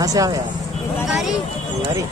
कहाँ से आया? गाड़ी।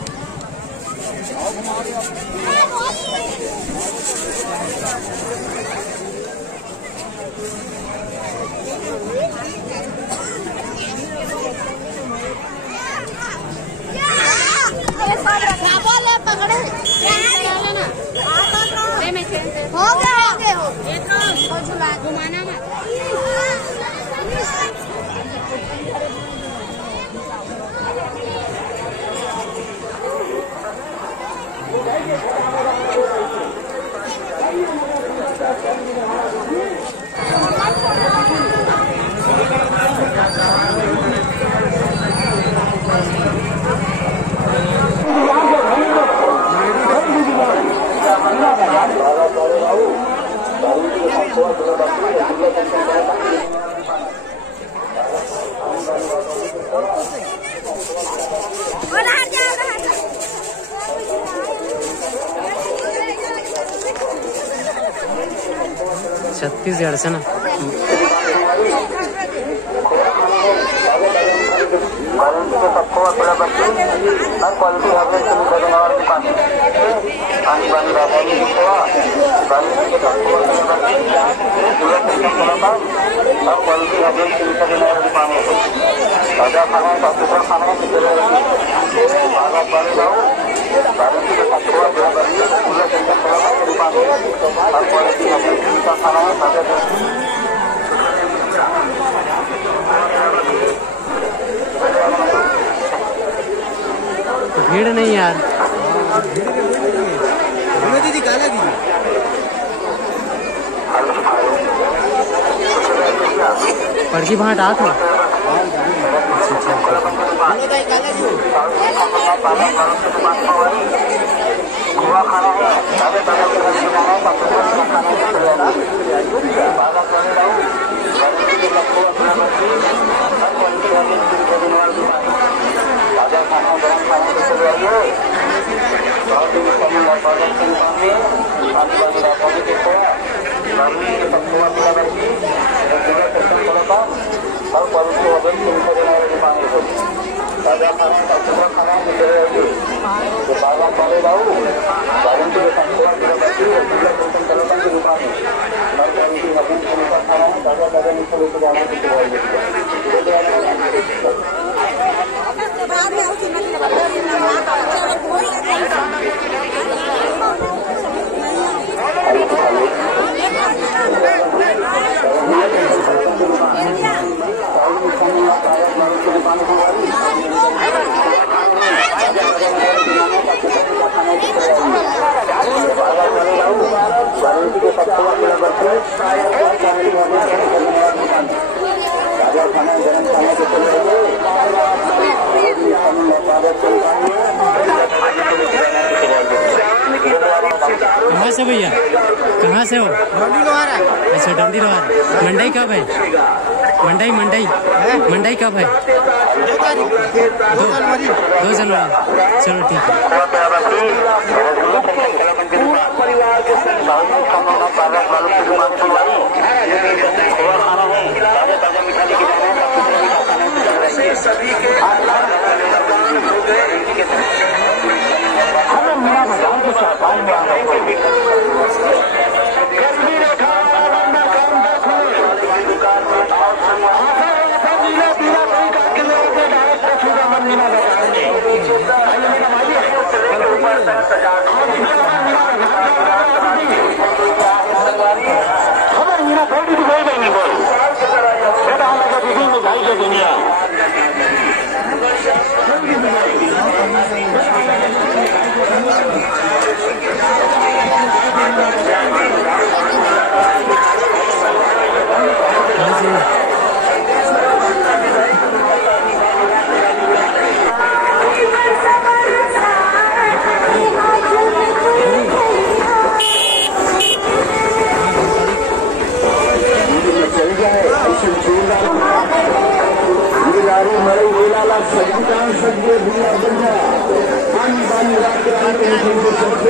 36,000 से ना भीड़ नहीं यार। दीदी काला दीदी पड़की भाट आ था। कहाँ से भैया? कहाँ से हो? डंडी लोहारा। अच्छा डंडी लोहारा। मंडाई कब है? मंडाई कब है? 2 जनवरी। चलो ठीक है।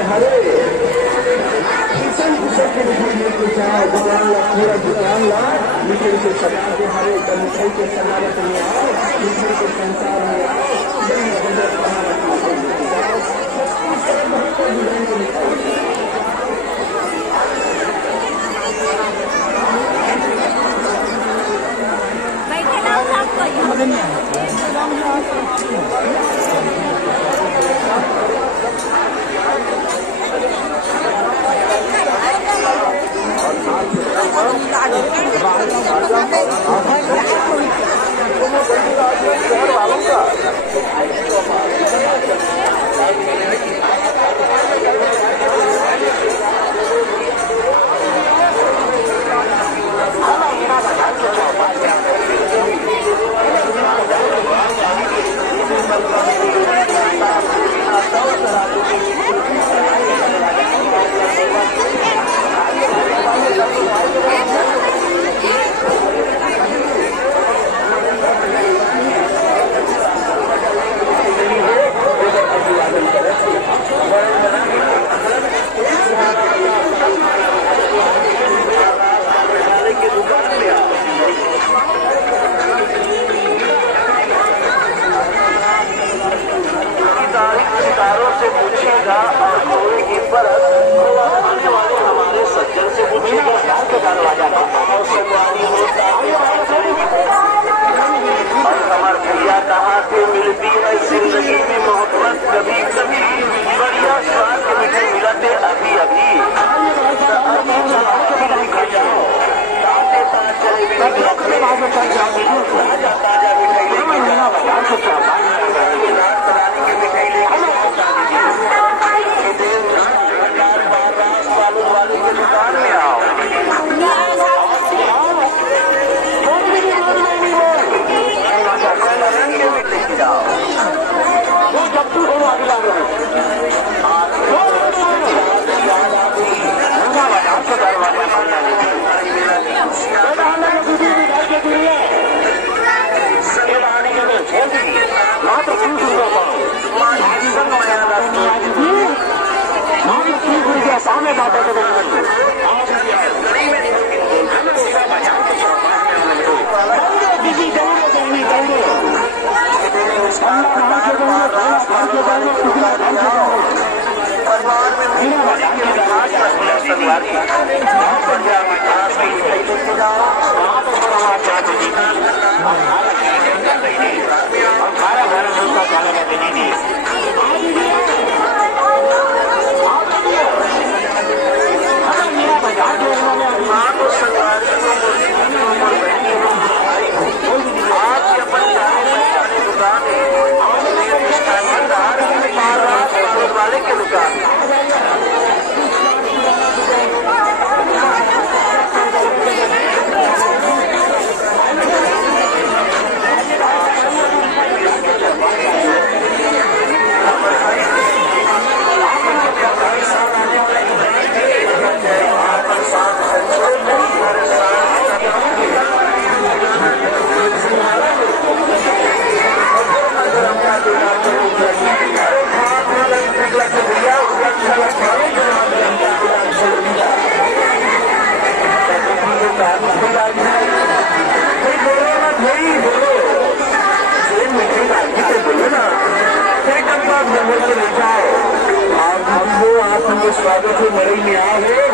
हरे स्वागत है मरई में आए हैं।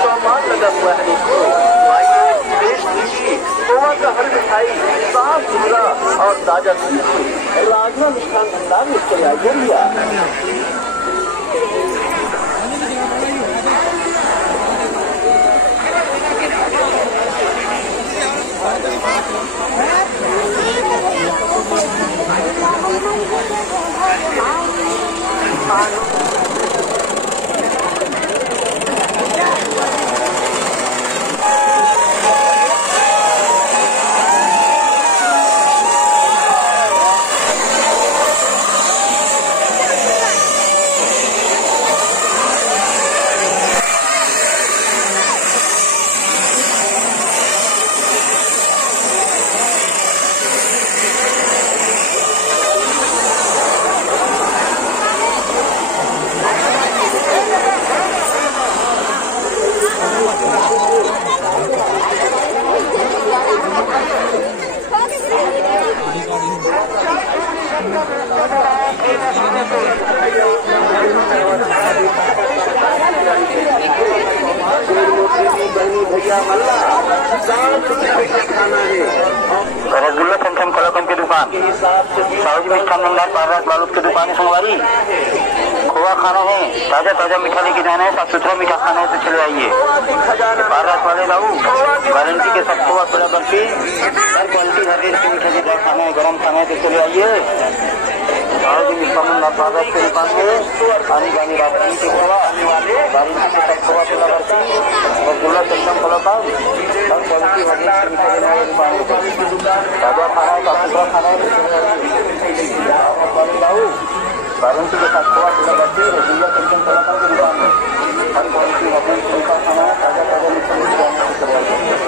सामान लगा हुआ है देश की गोवा का हर मिठाई साफ सुथरा और ताजा राजना मिष्ठान भंडार में चला लिया। रसगुल्ला चमचम कलाकंद की दुकान, साहू जी मिष्ठान भंडार, पारस बालूद की दुकान है संगवारी। खोआ खाना है, ताजा ताजा मीठा लेके जाना है, साफ सुथरा मीठा खाना है तो चले आइए। पारस वाले बाबू गारंटी के साथ खोआ थोड़ा बर्फी, हर क्वालिटी हर रेट के मीठा जितना खाना है, गर्म खाना है तो चले आइए। साहू जी मिष्ठान भंडार पारस की दुकान है, आनी जानी रास्ते के खोआ, गारंटी के साथ खोआ थोड़ा बर्फी, रसगुल्ला चमचम कलाकंद, हर क्वालिटी हर रेट के मीठा देने वाली दुकान है। ताजा खाना है, साफ सुथरा खाना है तो चले आइए। गारंटी के साथ खोआ थोड़ा बर्फी, रसगुल्ला चमचम कलाकंद की दुकान है, हर क्वालिटी हर रेट के मीठा खाना है, ताजा ताजा मीठा लेके जाने से चले आइए।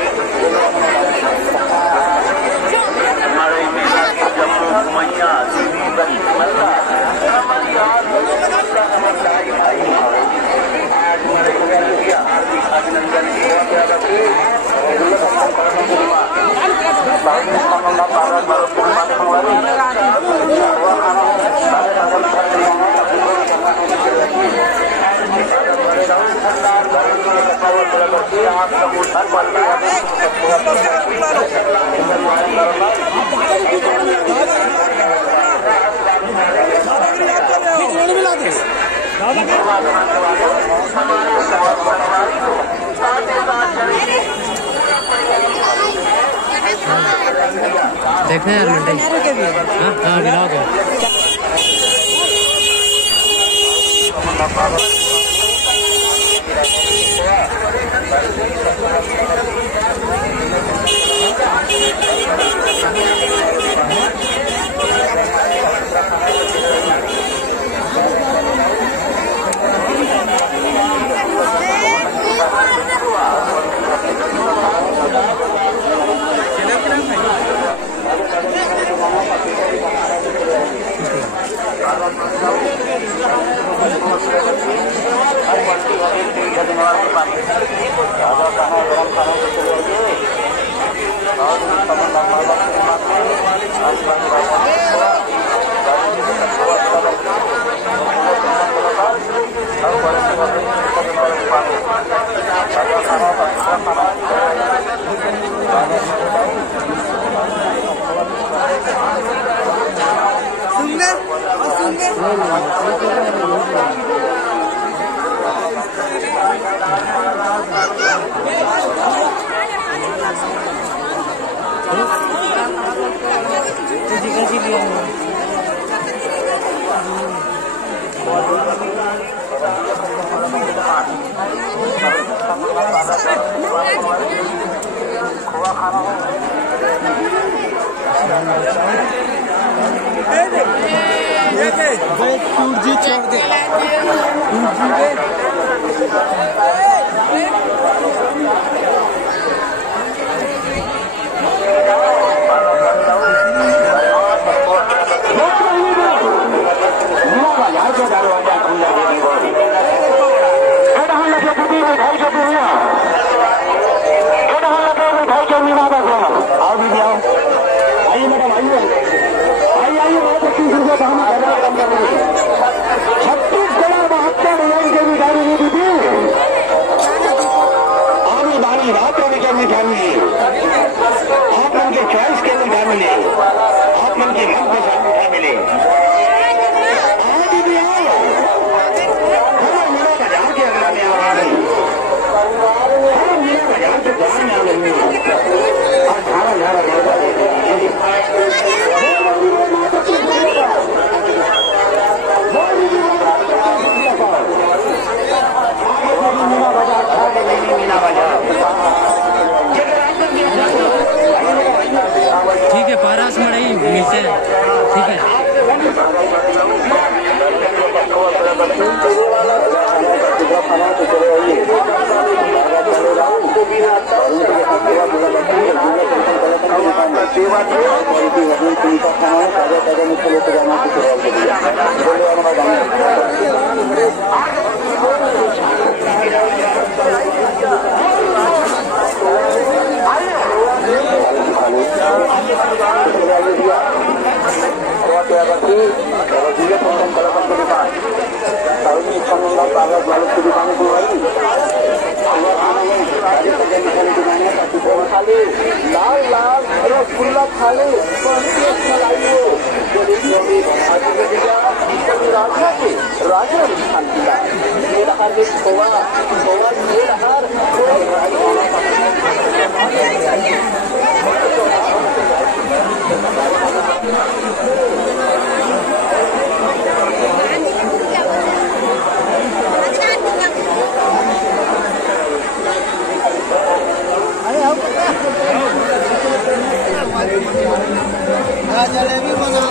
हमारे मैया देखना यार मंडई। हाँ गिराओ क्या? ठीक है, पारस मड़ई मिलते हैं। ठीक है। लाल लाल रसगुल्ला खाले राजा स्थान किला खोवा खोवा जलेबी बना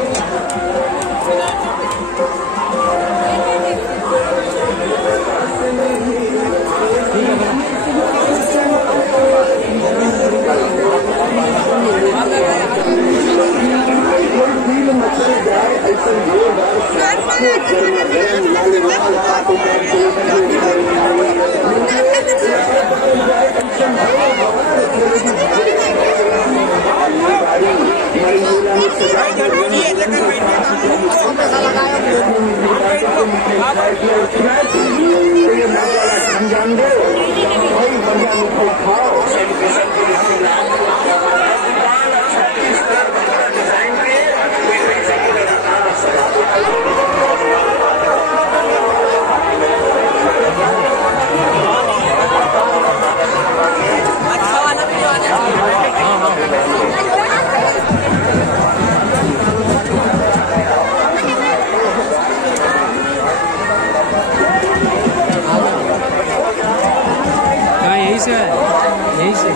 यही से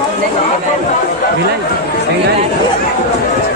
भिलाई बंगाली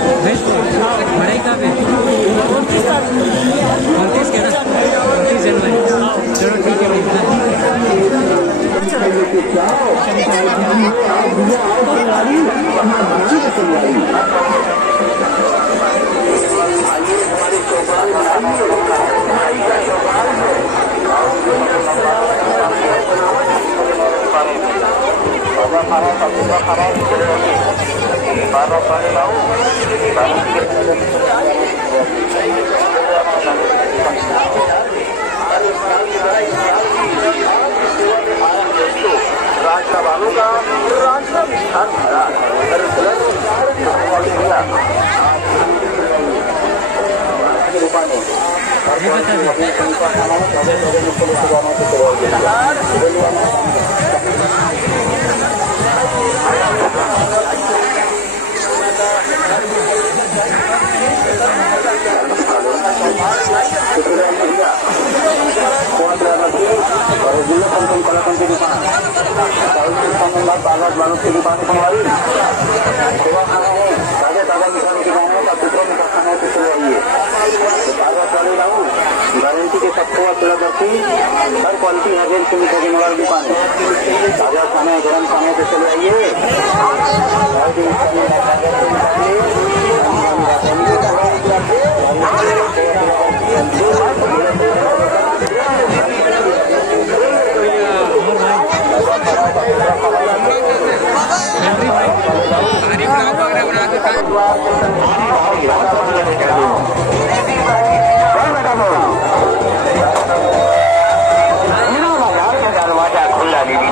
बड़े का 29 के ना 29 जनवरी। चलो ठीक है राजवालों का राजवा विस्तार भरा बालक की दुकान खुलवाई सेवा खाना है ताजा ताजा मिठाई की दुकानों का कुछ मीठा खाना तो चलवाइए ताजा चले रहूँ गारंटी के सबको पूरा करती हर क्वालिटी है रेल से मीठा देने वाली दुकान है ताजा खाना गर्म खाने से चलवाइए दरवाजा खुला दीदी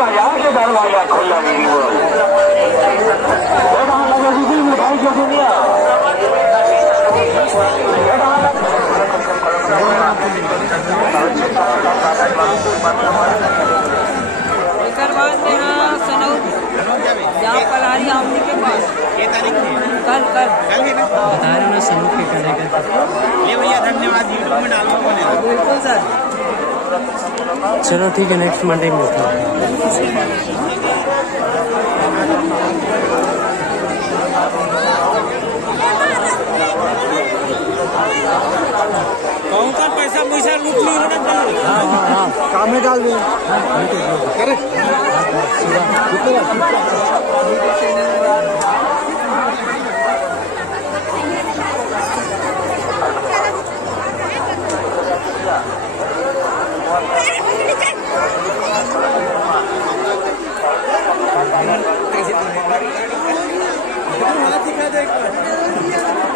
बाजार के दरवाजा खुला दीदी मिठाई कैसे दिया यहाँ पलारी आमने के पास कल बता रहे ना सनू के कल ले भैया धन्यवाद यूट्यूब में डालूंगा बिल्कुल सर। चलो ठीक है नेक्स्ट मंडे में होता है। कौन का पैसा पैसा लूट ली काम में डाल दें कैसे